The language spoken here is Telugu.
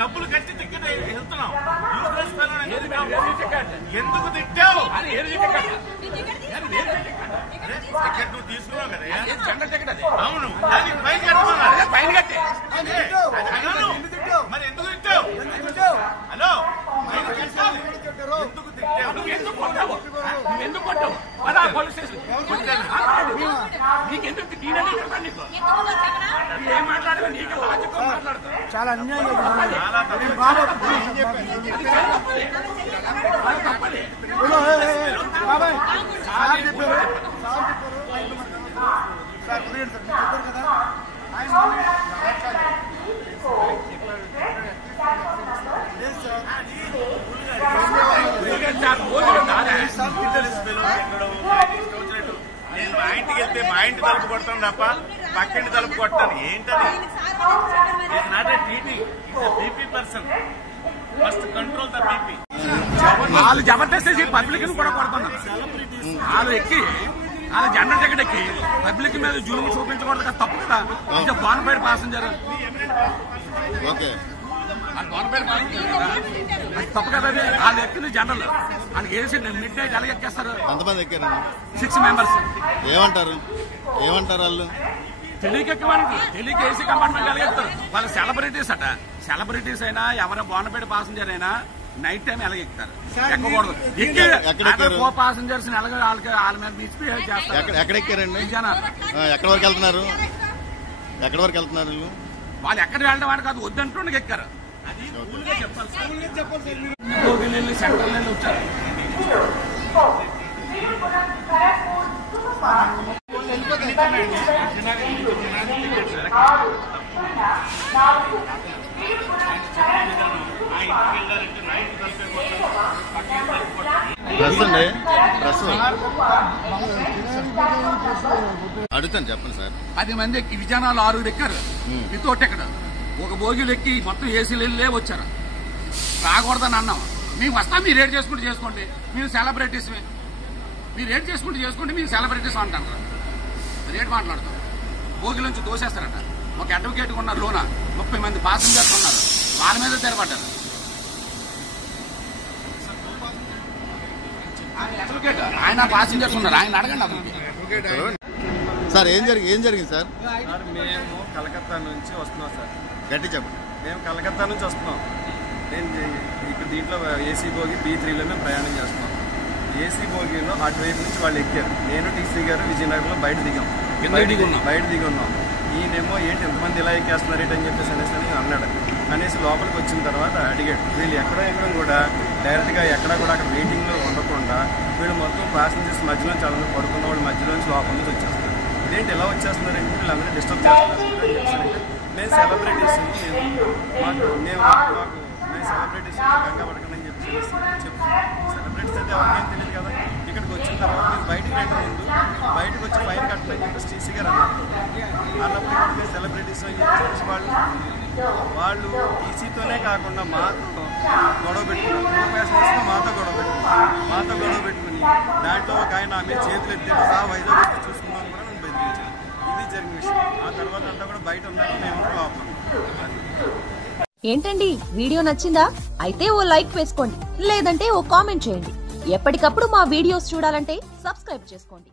డబ్బులు కట్టి టికెట్ వెళ్తున్నాం. ఎందుకు తిట్టావు? టికెట్ నువ్వు తీసుకున్నావు కదా, అవును, దానికి ఫైన్ కట్టమన్నా. ఫైన్ కట్టి మరి ఎందుకు తిట్టావు? హలో, ఎందుకు తిట్టావు? ఎందుకు కొట్టావు? నువ్వెందుకు కొట్టావు? పోలీస్ స్టేషన్ నీకెందుకు ఏం మాట్లాడదు? నీకు లాజిక్ మాట్లాడతావు. చాలా అన్యాయం. నేను మా ఇంటికి వెళ్తే మా ఇంటి తలుపు కొడతాను తప్ప పక్కింటి తలుపు కొట్టాను. ఏంటది? Not a TT, it's a BP person. First control the BP. వాళ్ళు జబర్దస్త్ పబ్లిక్ ని కూడా కొడుతున్నారు. వాళ్ళు ఎక్కి వాళ్ళ జెండా టికెట్ ఎక్కి పబ్లిక్ మీద జులుము చూపించకూడదు కదా, తప్పు కదా. ఇంకా బోనపేట ప్యాసింజర్ బోనపేట ప్యాసింజర్ కదా, అది తప్పు కదా. అది వాళ్ళు ఎక్కిన జెండలు వాళ్ళకి వేసి మిడ్ నైట్ అలాగే ఎక్కేస్తారు. ఎంతమంది ఎక్కారు? 6 మెంబర్స్. ఏమంటారు వాళ్ళు? తెలియక ఏసీ కంపార్ట్మెంట్ ఎలాగెత్తారు. వాళ్ళు సెలబ్రిటీస్ అట. సెలబ్రిటీస్ అయినా ఎవరైనా బోనపేట ప్యాసింజర్ అయినా నైట్ టైం ఎలాగ ఎక్కుతారు, ఎక్కకూడదు. కో పాసెంజర్స్ వాళ్ళ మీద మిస్బిహేవ్ చేస్తారు. ఎక్కడ ఎక్కారండి? ఎక్కడి వరకు వెళ్తున్నారు? వాళ్ళు ఎక్కడ వెళ్ళడం వాడు కాదు, వద్దంటుండగా ఎక్కారు. అది చెప్పాలి. సెంట్రల్ వెళ్ళి వచ్చారు. అడుగుతాను, చెప్పండి సార్. 10 మంది ఎక్కి విజయనగరంలో 6 ఎక్కారు వితౌట్ ఎక్కడ. ఒక బోగీలు ఎక్కి మొత్తం ఏసీలు వెళ్ళే వచ్చారు. రాకూడదని అన్నాం. మేము వస్తాం, మీరు రేట్ చేసుకుంటూ చేసుకోండి, మీరు సెలబ్రిటీస్, మీరు రేట్ చేసుకుంటూ చేసుకోండి, మీరు సెలబ్రిటీస్ అంటారు. రేట్ మాట్లాడతాం. బోగిల నుంచి దోసేస్తారట. ఒక అడ్వకేట్ ఉన్నారు లోన, 30 మంది పాసెంజర్స్ ఉన్నారు, వాళ్ళ మీద తెరపడ్డారు. అడ్వకేట్ ఆయన పాసెంజర్స్ ఉన్నారు, ఆయన అడగండి అతను. సార్ ఏం జరిగింది సార్? మేము కలకత్తా నుంచి వస్తున్నాం సార్. గట్టి చెప్పండి. మేము కలకత్తా నుంచి వస్తున్నాం. నేను ఇక్కడ దీంట్లో ఏసీ బోగి B3లో మేము ప్రయాణం చేస్తున్నాం. ఏసీ బోగిలో అటువైపు నుంచి వాళ్ళు ఎక్కారు. నేను టీసీ గారు విజయనగరంలో బయట దిగి ఉన్నాం. ఈయనేమో ఏంటి ఎంతమంది ఇలా ఎక్కేస్తున్నారు ఏంటని చెప్పేసి అనేసి అన్నాడు. అనేసి లోపలికి వచ్చిన తర్వాత అడిగాడు. వీళ్ళు ఎక్కడో కూడా డైరెక్ట్గా ఎక్కడా కూడా అక్కడ వెయిటింగ్లో ఉండకుండా వీళ్ళు మొత్తం ప్యాసింజర్స్ మధ్యలో చాలా పడుకున్న వాళ్ళు మధ్యలోంచి లోపల నుంచి వచ్చేస్తారు. ఇదేంటి ఎలా వచ్చేస్తున్నారంటే వీళ్ళందరూ డిస్టర్బ్ చేస్తున్నారు. మేము సెలబ్రిటీస్, మేము సెలబ్రిటీస్ గంగా పడకండి అని చెప్పి సెలబ్రిటీస్ అయితే ఎవరికేం తెలియదు కదా. ఇక్కడికి వచ్చిన తర్వాత మీరు బయటకు రండి, ముందు బయటకు వచ్చి ఫైన్ కట్టని చెప్పేసి టీసీ గారు అన్నారు. అన్నప్పుడు ఇక్కడ మీరు సెలబ్రిటీస్ వాళ్ళు టీసీతోనే కాకుండా మాతో గొడవ పెట్టుకున్నారు. ప్యాసింజర్స్తో మాతో గొడవ పెట్టుకుని దాంట్లో ఒక ఆయన ఆమె చేతులు ఎత్తాడు, వైజాగ్ చూసుకున్నాను కూడా నన్ను బెదిరించాను. ఇది జరిగిన విషయం. ఆ తర్వాత అంతా కూడా బయట ఉన్నాక మేము లోపల. ఏంటండి, వీడియో నచ్చిందా? అయితే ఓ లైక్ వేసుకోండి, లేదంటే ఓ కామెంట్ చేయండి. ఎప్పటికప్పుడు మా వీడియోస్ చూడాలంటే సబ్స్క్రైబ్ చేసుకోండి.